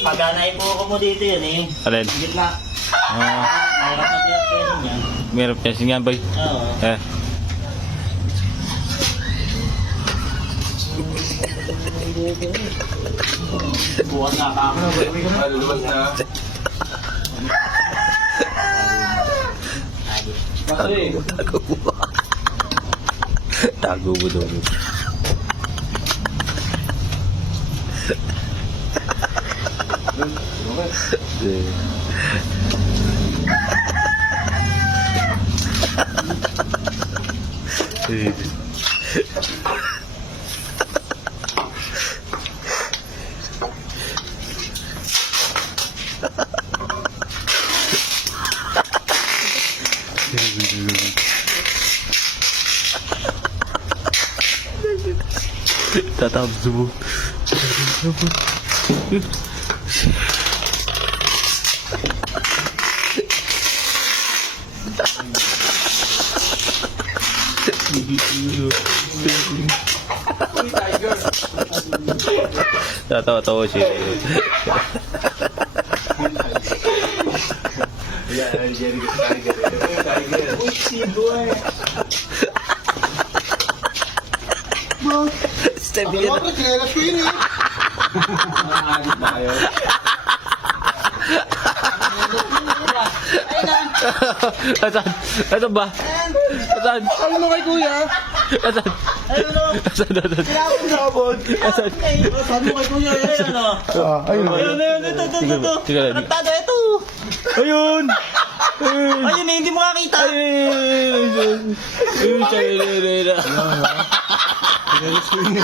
Pagka naipo mo dito yun eh. Alin? Gitna. Ah, Mahirap na tiyat niya. meron pa siya nga, boy. Oo. Eh. Bukas na ka. Maluluwas na. Tago mo daw. Tatap subuh. Tawa-tawa siya. Yan, Jerry. Tiger. Uy, si boy. Step Ako naman, kinelas ko yun eh. Nakakagit na kayo. Asan? Asan ba? Asan? Ano mo kay kuya? Asan? Ano? Asan? Asan? Kailangan na ako. Asan? Sabi mo kay kuya, ano? Ayun. Ayun, ito. Sige lang. Nagtago, ito. Ayun! Ayun! Ayun, hindi mo makakita. Ayun! Ayun! Ayun! Ayun! Ayun!